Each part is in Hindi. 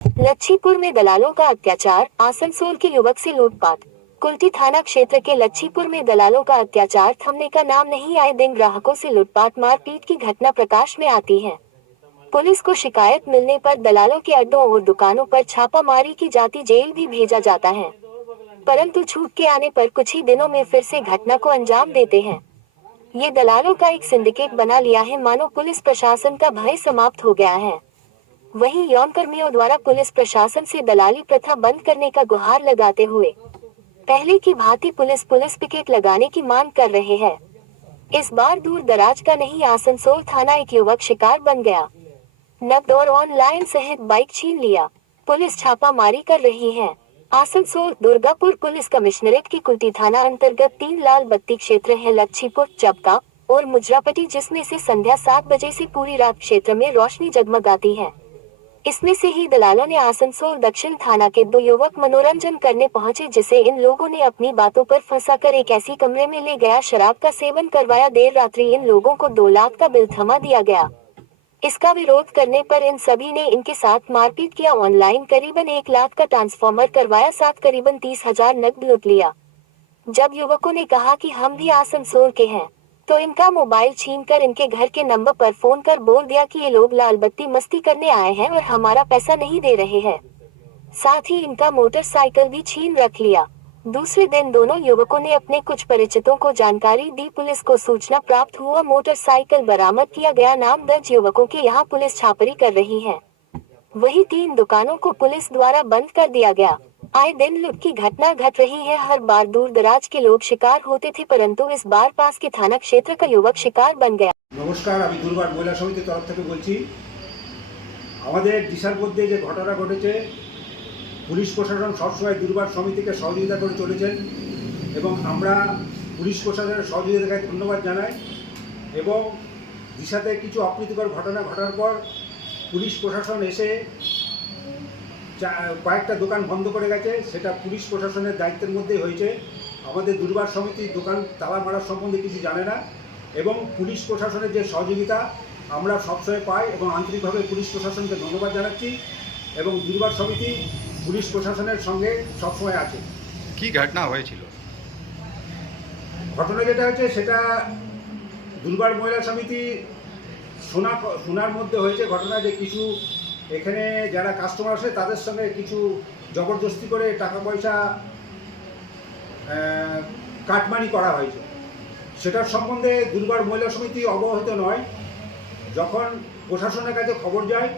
लच्छीपुर में दलालों का अत्याचार, आसनसोल के युवक से लूटपाट। कुल्टी थाना क्षेत्र के लच्छीपुर में दलालों का अत्याचार थमने का नाम नहीं, आए दिन ग्राहकों से लूटपाट मारपीट की घटना प्रकाश में आती है। पुलिस को शिकायत मिलने पर दलालों के अड्डों और दुकानों पर छापामारी की जाती, जेल भी भेजा जाता है, परंतु छूट के आने पर कुछ ही दिनों में फिर से घटना को अंजाम देते हैं। ये दलालों का एक सिंडिकेट बना लिया है, मानो पुलिस प्रशासन का भय समाप्त हो गया है। वहीं यौन कर्मियों द्वारा पुलिस प्रशासन से दलाली प्रथा बंद करने का गुहार लगाते हुए पहले की भांति पुलिस पिकेट लगाने की मांग कर रहे हैं। इस बार दूर दराज का नहीं, आसनसोल थाना एक युवक शिकार बन गया। नकद और ऑनलाइन सहित बाइक छीन लिया। पुलिस छापामारी कर रही है। आसनसोल दुर्गापुर पुलिस कमिश्नरेट की कुल्टी थाना अंतर्गत 3 लाल बत्ती क्षेत्र है, लच्छीपुर, चपका और मुजरापट्टी, जिसमें से संध्या 7 बजे से पूरी रात क्षेत्र में रोशनी जगमगाती है। इसमें से ही दलालों ने आसनसोल दक्षिण थाना के 2 युवक मनोरंजन करने पहुंचे, जिसे इन लोगों ने अपनी बातों पर फंसाकर एक ऐसी कमरे में ले गया, शराब का सेवन करवाया। देर रात्रि इन लोगों को 2 लाख का बिल थमा दिया गया। इसका विरोध करने पर इन सभी ने इनके साथ मारपीट किया। ऑनलाइन करीबन 1 लाख का ट्रांसफॉर्मर करवाया, साथ करीबन 30,000 नकद लूट लिया। जब युवकों ने कहा कि हम भी आसनसोल के हैं, तो इनका मोबाइल छीनकर इनके घर के नंबर पर फोन कर बोल दिया कि ये लोग लाल बत्ती मस्ती करने आए हैं और हमारा पैसा नहीं दे रहे हैं। साथ ही इनका मोटरसाइकिल भी छीन रख लिया। दूसरे दिन दोनों युवकों ने अपने कुछ परिचितों को जानकारी दी। पुलिस को सूचना प्राप्त हुआ, मोटरसाइकिल बरामद किया गया। नाम दर्ज युवकों के यहाँ पुलिस छापरी कर रही है। वहीं 3 दुकानों को पुलिस द्वारा बंद कर दिया गया। आए दिन लूट की घटना घट रही है। हर बार दूर दराज के लोग शिकार होते थे, परंतु इस बार पास के थाना क्षेत्र का युवक शिकार बन गया। नमस्कार, আমি দুর্বার মহিলা সমিতির তরফ থেকে বলছি। আমাদের দিশার মধ্যে যে ঘটনা ঘটেছে, পুলিশ প্রশাসন সবসময় দুর্বার সমিতিকে সহযোগিতা করে চলেছেন এবং আমরা পুলিশ প্রশাসনের সহযোগিতাকে ধন্যবাদ জানাই। এবং দিশাতে কিছু অপ্রীতিকর ঘটনা ঘটার পর পুলিশ প্রশাসন এসে কয়েকটা দোকান বন্ধ করে গেছে। সেটা পুলিশ প্রশাসনের দায়িত্বের মধ্যেই হয়েছে। আমাদের দুর্বার সমিতি দোকান তালা মারার সম্বন্ধে কিছু জানে না এবং পুলিশ প্রশাসনের যে সহযোগিতা আমরা সবসময় পাই এবং আন্তরিকভাবে পুলিশ প্রশাসনকে ধন্যবাদ জানাচ্ছি এবং দুর্বার সমিতি পুলিশ প্রশাসনের সঙ্গে সবসময় আছে। কি ঘটনা হয়েছিল? ঘটনা যেটা হয়েছে সেটা দুর্বার মহিলা সমিতি শোনার মধ্যে হয়েছে। ঘটনা যে কিছু এখানে যারা কাস্টমার আসে তাদের সঙ্গে কিছু জবরদস্তি করে টাকা পয়সা কাটমানি করা হয়েছে। সেটার সম্বন্ধে দুর্বার মহিলা সমিতি অবহিত নয়। যখন প্রশাসনের কাছে খবর যায়,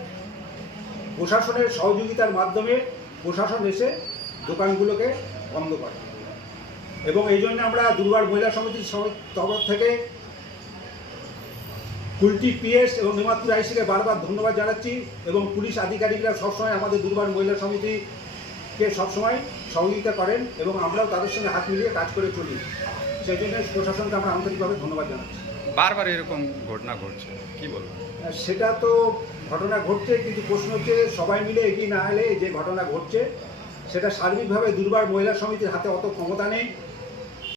প্রশাসনের সহযোগিতার মাধ্যমে প্রশাসন এসে দোকানগুলোকে বন্ধ করে এবং এই জন্য আমরা দুর্বার মহিলা সমিতির তরফ থেকে কুল্টি পিএস এবং নিমাতপুর আইসিকে বারবার ধন্যবাদ জানাচ্ছি এবং পুলিশ আধিকারিকরা সবসময় আমাদের দুর্বার মহিলা সমিতিকে সবসময় সহযোগিতা করেন এবং আমরাও তাদের সঙ্গে হাত মিলিয়ে কাজ করে চলি। সেই জন্য প্রশাসনকে আমরা আন্তরিকভাবে ধন্যবাদ জানাচ্ছি। বারবার এরকম ঘটনা ঘটছে, কি বলবো? সেটা তো ঘটনা ঘটছে, কিন্তু প্রশ্ন হচ্ছে সবাই মিলে এগিয়ে না এলে যে ঘটনা ঘটছে সেটা সার্বিকভাবে দুর্বার মহিলা সমিতির হাতে অত ক্ষমতা নেই।